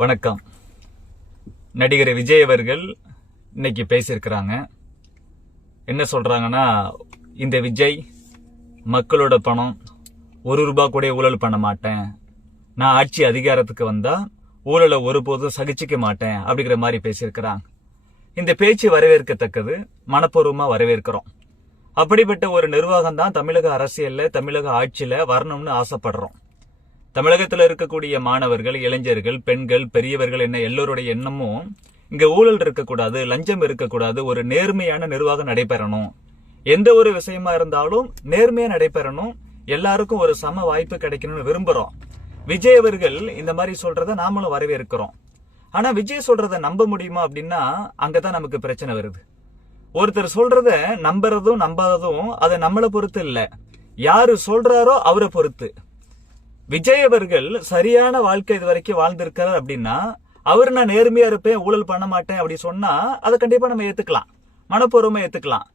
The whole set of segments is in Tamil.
வணக்கம். நடிகர் விஜய் அவர்கள் இன்னைக்கு பேசியிருக்கிறாங்க. என்ன சொல்றாங்கன்னா, இந்த விஜய் மக்களோட பணம் ₹1 கூட ஊழல் பண்ண மாட்டேன், நான் ஆட்சி அதிகாரத்துக்கு வந்தா ஊழலை ஒருபோதும் சகிச்சிக்க மாட்டேன் அப்படிங்கிற மாதிரி பேசியிருக்கிறாங்க. இந்த பேச்சு வரவேற்கத்தக்கது, மனப்பூர்வமா வரவேற்கிறோம். அப்படிப்பட்ட ஒரு நிர்வாகம் தான் தமிழக அரசியல்ல, தமிழக ஆட்சியில வரணும்னு ஆசைப்படுறோம். தமிழகத்தில் இருக்கக்கூடிய மாணவர்கள், இளைஞர்கள், பெண்கள், பெரியவர்கள் என்ன எல்லோருடைய எண்ணமும் இங்க ஊழல் இருக்கக்கூடாது, லஞ்சம் இருக்கக்கூடாது, ஒரு நேர்மையான நிர்வாகம் நடைபெறணும். எந்த ஒரு விஷயமா இருந்தாலும் நேர்மையா நடைபெறணும், எல்லாருக்கும் ஒரு சம வாய்ப்பு கிடைக்கணும்னு விரும்புறோம். விஜய் அவர்கள் இந்த மாதிரி சொல்றத நாமளும் வரவேற்கிறோம். ஆனா விஜய் சொல்றத நம்ப முடியுமா அப்படின்னா அங்கதான் நமக்கு பிரச்சனை வருது. ஒருத்தர் சொல்றத நம்புறதும் நம்பாததும் அதை நம்மளை பொறுத்து இல்ல, யாரு சொல்றாரோ அவரை பொறுத்து. விஜய் அவர்கள் சரியான வாழ்க்கை இது வரைக்கும் வாழ்ந்திருக்கிறார் அப்படின்னா, அவர் நான் நேர்மையா இருப்பேன், ஊழல் பண்ண மாட்டேன் அப்படி சொன்னா அதை கண்டிப்பா நம்ம ஏத்துக்கலாம், மனப்பூர்வமா ஏத்துக்கலாம்.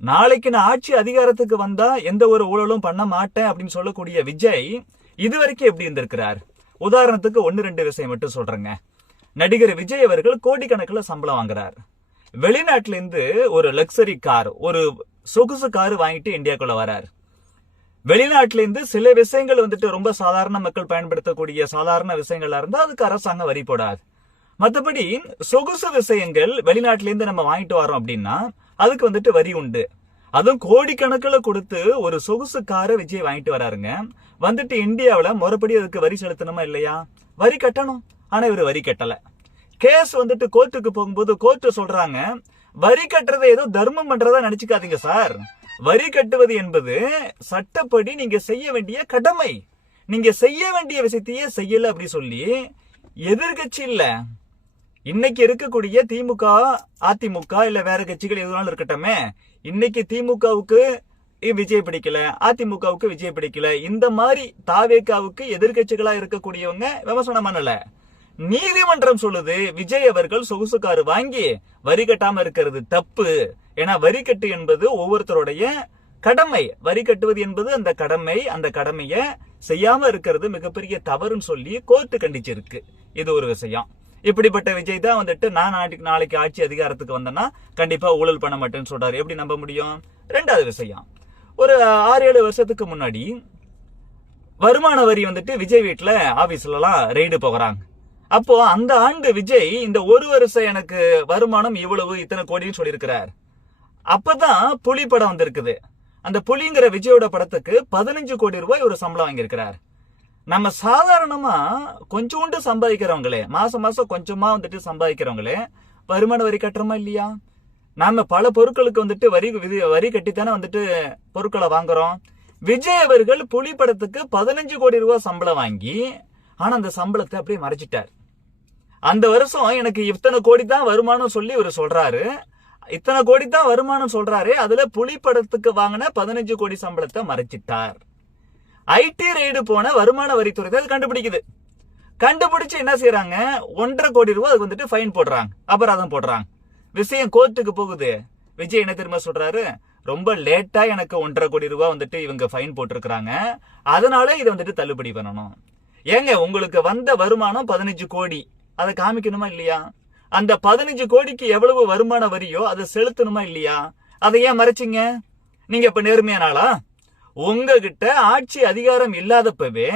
நாளைக்கு நான் ஆட்சி அதிகாரத்துக்கு வந்தா எந்த ஒரு ஊழலும் பண்ண மாட்டேன் அப்படின்னு சொல்லக்கூடிய விஜய் இது வரைக்கும் எப்படி இருந்திருக்கிறார்? உதாரணத்துக்கு 1-2 விஷயம் மட்டும் சொல்றேங்க. நடிகர் விஜய் அவர்கள் கோடிக்கணக்கில் சம்பளம் வாங்குறார். வெளிநாட்டுல இருந்து ஒரு லக்ஸரி கார், ஒரு சொகுசு கார் வாங்கிட்டு இந்தியாக்குள்ள வரார். வெளிநாட்டுல இருந்து சில விஷயங்கள் ரொம்ப சாதாரண மக்கள் பயன்படுத்தக்கூடிய சாதாரண விஷயங்களா இருந்தா அதுக்கு அரசாங்கம் வரி போடாது. மற்றபடி சொகுசு விஷயங்கள் வெளிநாட்டுல இருந்து நம்ம வாங்கிட்டு வரோம் அப்படின்னா அதுக்கு வரி உண்டு. அதுவும் கோடிக்கணக்கில் கொடுத்து ஒரு சொகுசு காரை விஜய் வாங்கிட்டு வராருங்க. இந்தியாவில முறைப்படி அதுக்கு வரி செலுத்தணுமா இல்லையா? வரி கட்டணும். ஆனா இவர் வரி கட்டல. கேஸ் கோர்ட்டுக்கு போகும்போது கோர்ட்டு சொல்றாங்க, வரி கட்டுறதை ஏதோ தர்மம் பண்றதா நினைச்சுக்காதீங்க சார். வரி கட்டுவது என்பது சட்டப்படி நீங்க செய்ய வேண்டிய கடமை. நீங்க செய்ய வேண்டிய விஷயத்தையே செய்யல அப்படி சொல்லி எதிர்கட்சி இல்ல, இன்னைக்கு இருக்கக்கூடிய திமுக, அதிமுக இல்ல வேற கட்சிகள் எதுனாலும் இருக்கட்டுமே, இன்னைக்கு திமுகவுக்கு விஜய் பிடிக்கல, அதிமுகவுக்கு விஜய் பிடிக்கல, இந்த மாதிரி தாவேகாவுக்கு எதிர்கட்சிகளா இருக்கக்கூடியவங்க விமர்சனம் பண்ணல. நீதிமன்றம் சொல்லுது விஜய் அவர்கள் சொகுசு காரு வாங்கி வரி கட்டாம இருக்கிறது தப்பு. ஏன்னா வரி கட்டு என்பது ஒவ்வொருத்தருடைய கடமை. வரி கட்டுவது என்பது அந்த கடமை. அந்த கடமையை செய்யாம இருக்கிறது மிகப்பெரிய தவறுன்னு சொல்லி கோர்ட்டு கண்டிச்சிருக்கு. இது ஒரு விஷயம். இப்படிப்பட்ட விஜய் தான் நான் நாளைக்கு ஆட்சி அதிகாரத்துக்கு வந்தேன்னா கண்டிப்பா ஊழல் பண்ண மாட்டேன்னு சொல்றாரு. எப்படி நம்ப முடியும்? 2வது விஷயம், ஒரு 6-7 வருஷத்துக்கு முன்னாடி வருமான வரி விஜய் வீட்டுல ஆபீஸ்ல எல்லாம் ரெய்டு போகிறாங்க. அப்போ அந்த ஆண்டு விஜய் இந்த ஒரு வருஷம் எனக்கு வருமானம் இவ்வளவு இத்தனை கோடின்னு சொல்லியிருக்கிறார். அப்பதான் புலி படம் வந்திருக்குது. அந்த புலிங்கிற விஜயோட படத்துக்கு 15 கோடி ரூபாய் ஒரு சம்பளம் வாங்கியிருக்கிறார். நம்ம சாதாரணமா கொஞ்சோண்டு சம்பாதிக்கிறவங்களே, மாசம் மாசம் கொஞ்சமா சம்பாதிக்கிறவங்களே வருமான வரி கட்டுறோமா இல்லையா? நாம பல பொருட்களுக்கு வரி கட்டித்தானே பொருட்களை வாங்குறோம். விஜய் அவர்கள் புலி படத்துக்கு 15 கோடி ரூபாய் சம்பளம் வாங்கி, ஆனா அந்த சம்பளத்தை அப்படியே மறைச்சிட்டார். அந்த வருஷம் எனக்கு இத்தனை கோடி தான் வருமானம் சொல்லி இவர் சொல்றாரு. இத்தனை கோடி தான் வருமானம் சொல்றாரு, அதுல புலி படத்துக்கு வாங்கின 15 கோடி சம்பளத்தை மறைச்சிட்டார். ஐடி ரெய்டு போன வருமான வரித்துறை அது கண்டுபிடிக்குது. கண்டுபிடிச்சு என்ன செய்யறாங்க, 1.5 கோடி ரூபாய் அதுக்கு ஃபைன் போடுறாங்க, அபராதம் போடுறாங்க. விஷயம் கோர்ட்டுக்கு போகுது. விஜய் என்ன திரும்ப சொல்றாரு, ரொம்ப லேட்டா எனக்கு 1.5 கோடி ரூபாய் இவங்க ஃபைன் போட்டிருக்கிறாங்க, அதனால இதை தள்ளுபடி பண்ணணும். ஏங்க, உங்களுக்கு வந்த வருமானம் 15 கோடி, அதை காமிக்கணுமா இல்லையா? அந்த 15 கோடிக்கு எவ்வளவு வருமான வரியோ அதை செலுத்தணுமா இல்லையா? அதை ஏன் மறைச்சிங்க? நீங்க இப்ப நேர்மையானாளா? உங்ககிட்ட ஆட்சி அதிகாரம் இல்லாதப்பவே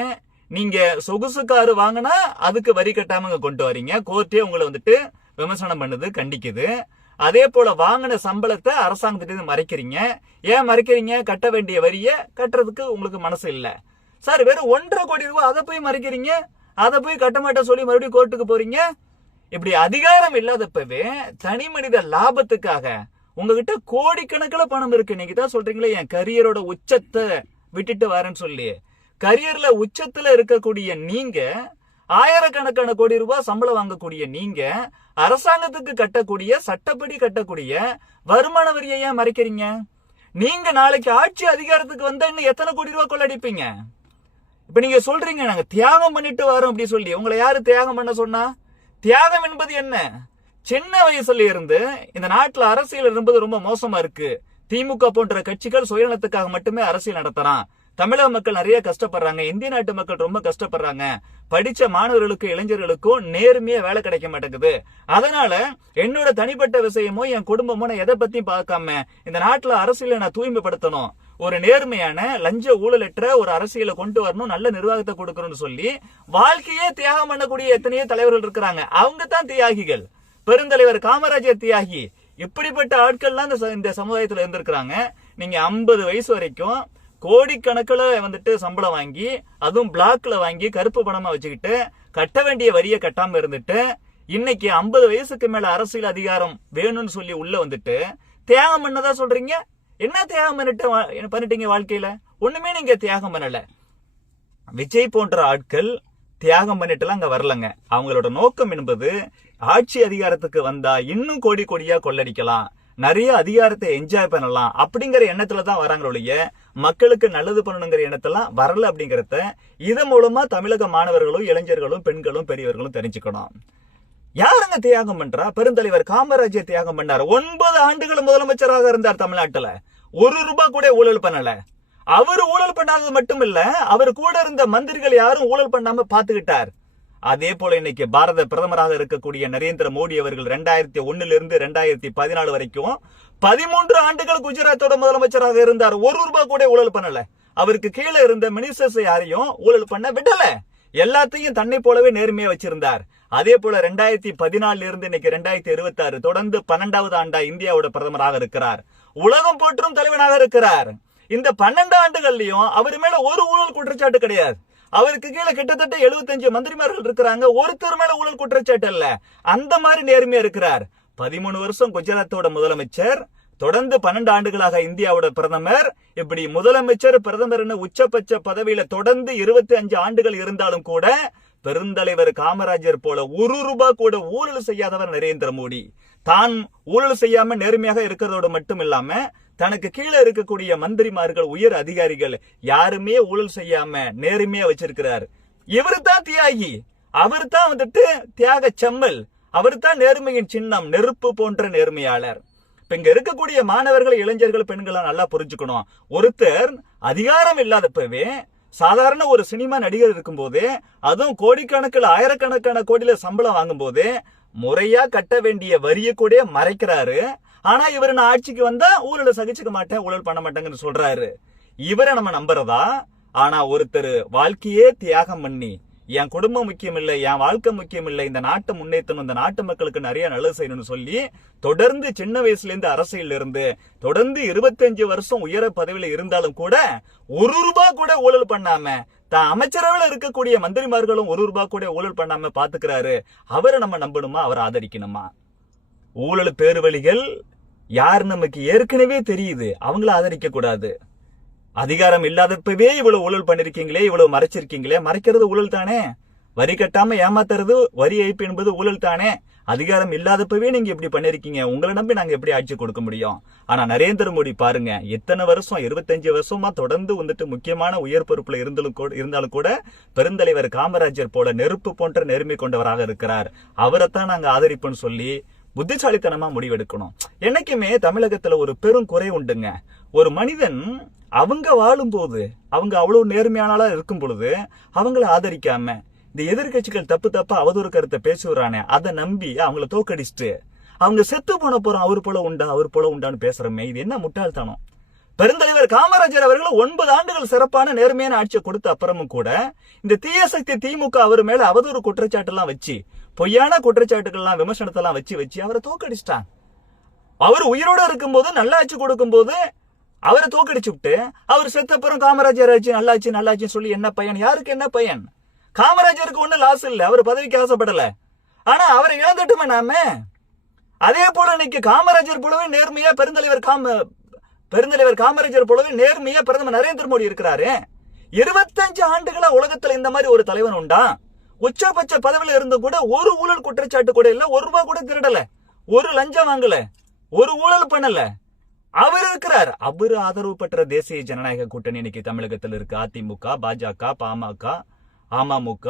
நீங்க சொகுசு காரு வாங்கினா அதுக்கு வரி கட்டாம கொண்டு வரீங்க. கோர்ட்டே உங்களை விமர்சனம் பண்ணுது, கண்டிக்குது. அதே போல வாங்கின சம்பளத்தை அரசாங்கத்திட்ட மறைக்கிறீங்க. ஏன் மறைக்கிறீங்க? கட்ட வேண்டிய வரியை கட்டுறதுக்கு உங்களுக்கு மனசு இல்ல சார். வெறும் 1.5 கோடி ரூபாய் அதை போய் மறைக்கிறீங்க, அதை போய் கட்ட மாட்டேன் சொல்லி மறுபடியும் கோர்ட்டுக்கு போறீங்க. இப்படி அதிகாரம் இல்லாதப்பவே தனி மனித லாபத்துக்காக உங்ககிட்ட கோடிக்கணக்கில் பணம் இருக்கு. நீங்க தான் சொல்றீங்களே என் கரியரோட உச்சத்தை விட்டுட்டு வரேன்னு சொல்லி. கரியர்ல உச்சத்துல இருக்கக்கூடிய நீங்க, ஆயிரக்கணக்கான கோடி ரூபாய் சம்பளம் வாங்கக்கூடிய நீங்க, அரசாங்கத்துக்கு கட்டக்கூடிய, சட்டப்படி கட்டக்கூடிய வருமான வரியை ஏன் மறைக்கிறீங்க? நீங்க நாளைக்கு ஆட்சி அதிகாரத்துக்கு வந்தா இன்னும் எத்தனை கோடி ரூபாய் கொள்ளடிப்பீங்க? இப்ப நீங்க சொல்றீங்க நாங்க தியாகம் பண்ணிட்டு வரோம் அப்படி சொல்லி. உங்களை யாரு தியாகம் பண்ண சொன்னா? தியாகம் என்பது என்ன? சின்ன வயசுல இருந்து இந்த நாட்டுல அரசியல் என்பது ரொம்ப மோசமா இருக்கு. திமுக போன்ற கட்சிகள் சுயநலத்துக்காக மட்டுமே அரசியல் நடத்துறான். தமிழக மக்கள் நிறைய கஷ்டப்படுறாங்க, இந்திய நாட்டு மக்கள் ரொம்ப கஷ்டப்படுறாங்க, படிச்ச மாணவர்களுக்கும் இளைஞர்களுக்கும் நேர்மையா வேலை கிடைக்க மாட்டேங்குது. அதனால என்னோட தனிப்பட்ட விஷயமோ என் குடும்பமோ நான் எதை பத்தியும் பார்க்காம இந்த நாட்டுல அரசியலை நான் தூய்மைப்படுத்தணும், ஒரு நேர்மையான லஞ்ச ஊழலற்ற ஒரு அரசியலை கொண்டு வரணும், நல்ல நிர்வாகத்தை கொடுக்கணும்னு சொல்லி வாழ்க்கையே தியாகம் பண்ணக்கூடிய எத்தனையோ தலைவர்கள் இருக்கிறாங்க. அவங்க தான் தியாகிகள். பெருந்தலைவர் காமராஜர் தியாகி. இப்படிப்பட்ட ஆட்கள்லாம் இந்த சமுதாயத்துல இருந்திருக்கிறாங்க. நீங்க 50 வயசு வரைக்கும் கோடிக்கணக்கில் வந்துட்டு சம்பளம் வாங்கி, அதுவும் பிளாக்ல வாங்கி கருப்பு பணமா வச்சுக்கிட்டு கட்ட வேண்டிய வரியை கட்டாம இருந்துட்டு இன்னைக்கு 50 வயசுக்கு மேல அரசியல் அதிகாரம் வேணும்னு சொல்லி உள்ள வந்துட்டு தியாகம் பண்ணதா சொல்றீங்க. என்ன தியாகம் பண்ணிட்டீங்க வாழ்க்கையில? ஒண்ணுமே நீங்க தியாகம் பண்ணல. விஜய் போன்ற ஆட்கள் தியாகம் பண்ணிட்டுலாம் அங்க வரலங்க. அவங்களோட நோக்கம் என்பது ஆட்சி அதிகாரத்துக்கு வந்தா இன்னும் கோடி கோடியா கொள்ளடிக்கலாம், நிறைய அதிகாரத்தை என்ஜாய் பண்ணலாம் அப்படிங்கிற எண்ணத்துல தான் வராங்க ஒழிய மக்களுக்கு நல்லது பண்ணணுங்கிற எண்ணத்தெல்லாம் வரல அப்படிங்கறத இதன் மூலமா தமிழக மாணவர்களும் இளைஞர்களும் பெண்களும் பெரியவர்களும் தெரிஞ்சுக்கணும். யாருங்க தியாகம் பண்றா? பெருந்தலைவர் காமராஜர் தியாகம் பண்ணார். 9 ஆண்டுகள் முதலமைச்சராக இருந்தார் தமிழ்நாட்டுல. ₹1 கூட ஊழல் பண்ணல. அவர் ஊழல் பண்ணாதது மட்டும் இல்ல, அவர் கூட இருந்த மந்திரிகள் யாரும் ஊழல் பண்ணாம பாத்துக்கிட்டார். அதே போல இன்னைக்கு பாரத பிரதமராக இருக்கக்கூடிய நரேந்திர மோடி அவர்கள் 2001 இருந்து 2014 வரைக்கும் 13 ஆண்டுகள் குஜராத்தோட முதலமைச்சராக இருந்தார். ₹1 கூட ஊழல் பண்ணல. அவருக்கு கீழே இருந்த மினிஸ்டர்ஸ் யாரையும் ஊழல் பண்ண விடல. எல்லாத்தையும் தன்னை போலவே நேர்மையா வச்சிருந்தார். அதே போல 2014 இருந்து இன்னைக்கு 2026 தொடர்ந்து 12வது ஆண்டா இந்தியாவோட பிரதமராக இருக்கிறார். உலகம் போற்றும் தலைவனாக இருக்கிறார். இந்த 12 ஆண்டுகள்லயும் அவர் மேல ஒரு ஊழல் குற்றச்சாட்டு கிடையாது. அவருக்கு கீழே கிட்டத்தட்ட 75 மந்திரிமார்கள் இருக்கிறாங்க. ஒருத்தர் மேல ஊழல் குற்றச்சாட்டு இல்ல. அந்த மாதிரி நேர்மையா இருக்கிறார். 13 வருஷம் குஜராத்தோட முதலமைச்சர், தொடர்ந்து 12 ஆண்டுகளாக இந்தியாவோட பிரதமர். இப்படி முதலமைச்சர் பிரதமர்னு உச்சபட்ச பதவியில தொடர்ந்து 25 ஆண்டுகள் இருந்தாலும் கூட பெருந்தலைவர் காமராஜர் போல ₹1 கூட ஊழல் செய்யாதவர் நரேந்திர மோடி. தான் ஊழல் செய்யாம நேர்மையாக இருக்கிறதோட மட்டும் இல்லாம தனக்கு கீழே இருக்கக்கூடிய மந்திரிமார்கள் உயர் அதிகாரிகள் யாருமே ஊழல் செய்யாம நேர்மையா வச்சிருக்கிறார். இவரு தான் தியாகி. அவர் தான் வந்துட்டு தியாக செம்மல். அவர் தான் நேர்மையின் சின்னம், நெருப்பு போன்ற நேர்மையாளர். இப்ப இங்க இருக்கக்கூடிய மாணவர்கள், இளைஞர்கள், பெண்களை நல்லா புரிஞ்சுக்கணும். ஒருத்தர் அதிகாரம் இல்லாதப்பவே சாதாரண ஒரு சினிமா நடிகர் இருக்கும் போது, அதுவும் கோடிக்கணக்கில் ஆயிரக்கணக்கான கோடியில சம்பளம் வாங்கும் போது முறையா கட்ட வேண்டிய வரியை கூட மறைக்கிறாரு. ஆனா இவரு நான் ஆட்சிக்கு வந்தா ஊழல சகிச்சுக்க மாட்டேன், ஊழல் பண்ண மாட்டேங்கன்னு சொல்றாரு. இவரை நம்ம நம்புறதா? ஆனா ஒருத்தர் வாழ்க்கையே தியாகம் பண்ணி, என் குடும்பம் முக்கியம் இல்லை, என் வாழ்க்கை முக்கியம் இல்லை, இந்த நாட்டை முன்னேற்றணும், இந்த நாட்டு மக்களுக்கு நிறைய நல்லது செய்யணும்னு சொல்லி தொடர்ந்து சின்ன வயசுல இருந்து அரசியல் இருந்து தொடர்ந்து 25 வருஷம் உயர பதவியில இருந்தாலும் கூட ₹1 கூட ஊழல் பண்ணாம தான் அமைச்சரவையில் இருக்கக்கூடிய மந்திரிமார்களும் ₹1 கூட ஊழல் பண்ணாம பாத்துக்கிறாரு. அவரை நம்ம நம்பணுமா? அவரை ஆதரிக்கணுமா? ஊழல் பேருவழிகள் யார் நமக்கு ஏற்கனவே தெரியுது. அவங்கள ஆதரிக்க கூடாது. அதிகாரம் இல்லாதப்பவே இவ்வளவு ஊழல் பண்ணிருக்கீங்களே, இவ்வளவு மறைச்சிருக்கீங்களே, மறைக்கிறது ஊழல் தானே. வரி கட்டாம ஏமாத்துறது, வரி ஏய்ப்பு என்பது ஊழல் தானே. அதிகாரம் இல்லாதப்பவே நீங்க இப்படி பண்ணிருக்கீங்க, உங்களை நம்பி நாங்க எப்படி ஆட்சி கொடுக்க முடியும்? ஆனா நரேந்திர மோடி பாருங்க, எத்தனை வருஷம் 25 வருஷமா தொடர்ந்து வந்துட்டு முக்கியமான உயர் பொறுப்புல இருந்தாலும் கூட பெருந்தலைவர் காமராஜர் போல நெருப்பு போன்ற நேர்மை கொண்டவராக இருக்கிறார். அவரைத்தான் நாங்க ஆதரிப்போம்னு சொல்லி புத்திசாலித்தனமா முடிவெடுக்கணும். என்னைக்குமே தமிழகத்துல ஒரு பெரும் குறை உண்டுங்க. ஒரு மனிதன் அவங்க வாழும் போது, அவங்க அவ்வளவு நேர்மையானாலா இருக்கும் பொழுது அவங்கள ஆதரிக்காம இந்த எதிர்கட்சிகள் தப்பா அவதூறு கருத்தை பேசுறானே, அதை நம்பி அவங்கள தோக்கடிச்சுட்டு அவங்க செத்து போன போறோம், அவர் போல உண்டா, அவர் போல உண்டான்னு பேசுறமே, இது என்ன முட்டாள்தனம்? பெருந்தலைவர் காமராஜர் அவர்கள் 9 ஆண்டுகள் சிறப்பான நேர்மையான ஆட்சியை கொடுத்த அப்புறமும் கூட இந்த தீய சக்தி திமுக அவர் மேல அவதூறு குற்றச்சாட்டு எல்லாம் வச்சு, பொய்யான குற்றச்சாட்டுகள் எல்லாம் விமர்சனத்தெல்லாம் வச்சு அவரை தோக்கடிச்சிட்டாங்க. அவர் உயிரோட இருக்கும் போது நல்ல ஆட்சி கொடுக்கும் போது அவரை தோக்கடிச்சு விட்டு அவர் செத்தப்புறம் காமராஜர் ஆட்சி நல்லாச்சு சொல்லி என்ன பயன்? யாருக்கு என்ன பயன்? காமராஜருக்கு ஒண்ணு லாஸ் இல்ல, அவர் பதவிக்கு ஆசைப்படல. ஆனா அவரை இழந்துட்டுமே நாம. அதே போல இன்னைக்கு காமராஜர் போலவே நேர்மையா பெருந்தலைவர் காமராஜர் போலவே நேர்மையா பிரதமர் நரேந்திர மோடி இருக்கிறாரு. 25 ஆண்டுகளா உலகத்துல இந்த மாதிரி ஒரு தலைவன் உண்டா? உச்சபட்ச பதவியில இருந்து கூட ஒரு ஊழல் குற்றச்சாட்டு கூட இல்ல, ₹1 கூட திருடல, ஒரு லஞ்சம் வாங்கல, ஒரு ஊழல் பண்ணல. அவர் இருக்கிறார். அவரு ஆதரவு பெற்ற தேசிய ஜனநாயக கூட்டணி இன்னைக்கு தமிழகத்தில் இருக்கு. அதிமுக, பாஜக, பாமக, அமமுக,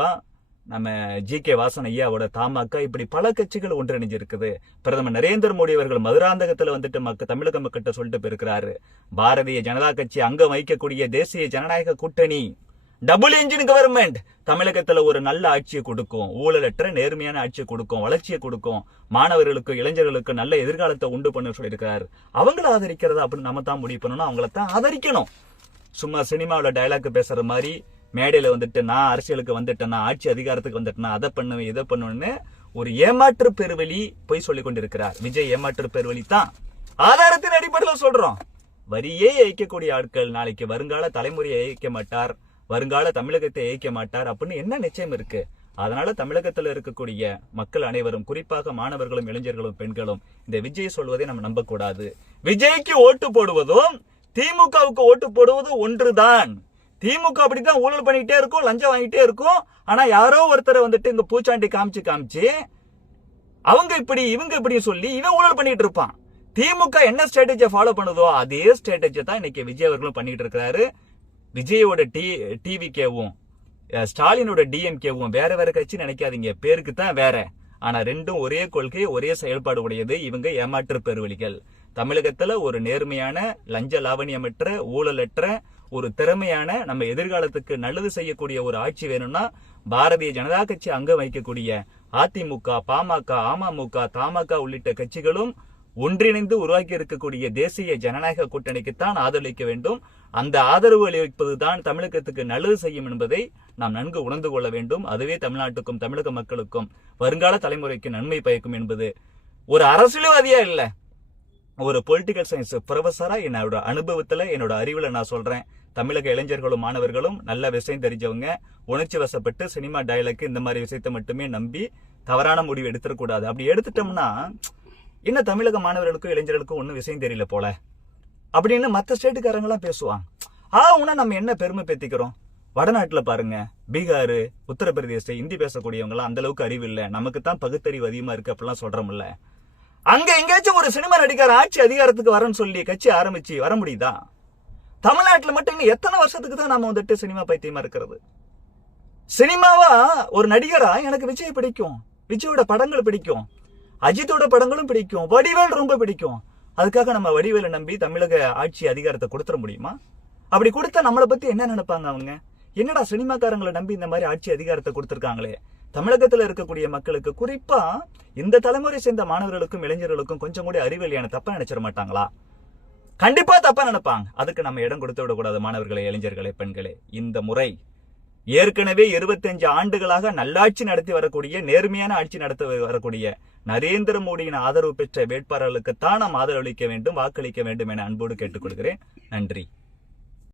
நம்ம ஜி.கே. வாசன் ஐயாவோட தமாக இப்படி பல கட்சிகள் ஒன்றிணைஞ்சிருக்குது. பிரதமர் நரேந்திர மோடி அவர்கள் மதுராந்தகத்துல வந்துட்டு தமிழக மக்கள்கிட்ட சொல்லிட்டு போயிருக்கிறாரு, பாரதிய ஜனதா கட்சி அங்கம் வகிக்கக்கூடிய தேசிய ஜனநாயக கூட்டணி டபுள் என்ஜின் கவர்மெண்ட் தமிழகத்துல ஒரு நல்ல ஆட்சியை கொடுக்கும், ஊழலற்ற நேர்மையான ஆட்சியை கொடுக்கும், வளர்ச்சியை கொடுக்கும், மாணவர்களுக்கு இளைஞர்களுக்கு நல்ல எதிர்காலத்தை உண்டு பண்ண சொல்லியிருக்கிறாரு. அவங்கள ஆதரிக்கிறதா அப்படின்னு நம்ம தான் முடிவு பண்ணணும், அவங்கள தான் ஆதரிக்கணும். சும்மா சினிமாவில் டைலாக் பேசுற மாதிரி மேடையில வந்துட்டு நான் அரசியலுக்கு வந்துட்டேன்னா, ஆட்சி அதிகாரத்துக்கு வந்துட்டேன்னா, அதை பண்ணுவேன் இதை பண்ணுவேன்னு ஒரு ஏமாற்று பெருவெளி போய் சொல்லிக் கொண்டிருக்கிறார். விஜய் ஏமாற்று பெருவெளி தான். ஆதாரத்தின் அடிப்படையில் சொல்றோம். வரியே ஏய்க்கக்கூடிய ஆட்கள் நாளைக்கு வருங்கால தலைமுறையை ஏய்க்க மாட்டார், வருங்கால தமிழகத்தை ஏய்க்க மாட்டார் அப்படின்னு என்ன நிச்சயம் இருக்கு? அதனால தமிழகத்தில் இருக்கக்கூடிய மக்கள் அனைவரும், குறிப்பாக மாணவர்களும் இளைஞர்களும் பெண்களும் இந்த விஜய் சொல்வதை நம்ம நம்ப கூடாது. விஜய்க்கு ஓட்டு போடுவதும் திமுகவுக்கு ஓட்டு போடுவதும் ஒன்றுதான். திமுக அப்படித்தான் ஊழல் பண்ணிட்டே இருக்கும், லஞ்சம் வாங்கிட்டே இருக்கும். ஆனா யாரோ ஒருத்தரை வந்துட்டு இங்க பூச்சாண்டி காமிச்சு அவங்க இப்படி இவங்க இப்படி சொல்லி இவன் ஊழல் பண்ணிட்டு இருப்பான். திமுக என்ன ஸ்ட்ராட்டஜியை ஃபாலோ பண்ணுதோ அதே ஸ்ட்ராட்டஜி தான் இன்னைக்கு விஜய் அவர்களும் பண்ணிட்டு இருக்கிறாரு. விஜயோட டிவிகேவும் ஸ்டாலினோட டிஎம்கேவும் வேற வேற கட்சி நினைக்காதீங்க, பேருக்கு தான் வேற. ஆனா ரெண்டும் ஒரே கொள்கை, ஒரே செயல்பாடு உடையது. இவங்க ஏமாற்று பெருவழிகள். தமிழகத்துல ஒரு நேர்மையான, லஞ்ச லாவணியமற்ற, ஊழலற்ற, ஒரு திறமையான, நம்ம எதிர்காலத்துக்கு நல்லது செய்யக்கூடிய ஒரு ஆட்சி வேணும்னா பாரதிய ஜனதா கட்சி அங்கம் வகிக்கக்கூடிய அதிமுக, பாமக, அமமுக, தமாக உள்ளிட்ட கட்சிகளும் ஒன்றிணைந்து உருவாக்கி இருக்கக்கூடிய தேசிய ஜனநாயக கூட்டணிக்குத்தான் ஆதரவளிக்க வேண்டும். அந்த ஆதரவு அளிப்பதுதான் தமிழகத்துக்கு நல்லது செய்யும் என்பதை நாம் நன்கு உணர்ந்து கொள்ள வேண்டும். அதுவே தமிழ்நாட்டுக்கும் தமிழக மக்களுக்கும் வருங்கால தலைமுறைக்கு நன்மை பயக்கும் என்பது ஒரு அரசியல்வாதியா இல்ல, ஒரு பொலிட்டிக்கல் சயின்ஸ் ப்ரொஃபஸரா என்னோட அனுபவத்துல, என்னோட அறிவுல நான் சொல்றேன். தமிழக இளைஞர்களும் மாணவர்களும் நல்ல விஷயம் தெரிஞ்சவங்க, உணர்ச்சி வசப்பட்டு சினிமா டயலாக் இந்த மாதிரி விஷயத்தை மட்டுமே நம்பி தவறான முடிவு எடுத்துடக்கூடாது. அப்படி எடுத்துட்டோம்னா என்ன தமிழக மாணவர்களுக்கும் இளைஞர்களுக்கும் ஒன்னும் விஷயம் தெரியல போல அப்படின்னு மற்ற ஸ்டேட்டுக்காரங்களாம் பேசுவாங்க. உனா நம்ம என்ன பெருமை பேத்திக்கிறோம்? வடநாட்டுல பாருங்க, பீகார், உத்தரப்பிரதேச இந்தி பேசக்கூடியவங்க எல்லாம் அந்த அளவுக்கு அறிவு இல்ல, நமக்கு தான் பகுத்தறிவு அதிகமா இருக்கு அப்படிலாம் சொல்றோம்ல. அங்க எங்கேயாச்சும் ஒரு சினிமா நடிகர் ஆட்சி அதிகாரத்துக்கு வரன்னு சொல்லி கட்சி ஆரம்பிச்சு வர முடியுதா? தமிழ்நாட்டுல மட்டும் இன்னும் எத்தனை வருஷத்துக்கு தான் நாம வந்துட்டு சினிமா பைத்தியமா இருக்கிறது? சினிமாவா ஒரு நடிகரா எனக்கு விஜய் பிடிக்கும், விஜயோட படங்கள் பிடிக்கும், அஜித்தோட படங்களும் பிடிக்கும், வடிவேல் ரொம்ப பிடிக்கும். அதுக்காக நம்ம வடிவேலை நம்பி தமிழக ஆட்சி அதிகாரத்தை கொடுத்துட முடியுமா? அப்படி கொடுத்தா நம்மளை பத்தி என்ன நினைப்பாங்க அவங்க? என்னடா சினிமாக்காரங்களை நம்பி இந்த மாதிரி ஆட்சி அதிகாரத்தை கொடுத்திருக்காங்களே. தமிழகத்துல இருக்கக்கூடிய மக்களுக்கு, குறிப்பா இந்த தலைமுறை சேர்ந்த மாணவர்களுக்கும் இளைஞர்களுக்கும் கொஞ்சம் கூட அறிவியலியான தப்பா நினைச்சிட மாட்டாங்களா? கண்டிப்பா தப்பா நினைப்பாங்க. அதுக்கு நம்ம இடம் கொடுத்து விடக்கூடாது. மாணவர்களே, இளைஞர்களே, பெண்களே, இந்த முறை ஏற்கனவே 25 ஆண்டுகளாக நல்லாட்சி நடத்தி வரக்கூடிய, நேர்மையான ஆட்சி நடத்தி வரக்கூடிய நரேந்திர மோடியின் ஆதரவு பெற்ற வேட்பாளர்களுக்குத்தான் நாம் ஆதரவளிக்க வேண்டும், வாக்களிக்க வேண்டும் என அன்போடு கேட்டுக்கொள்கிறேன். நன்றி.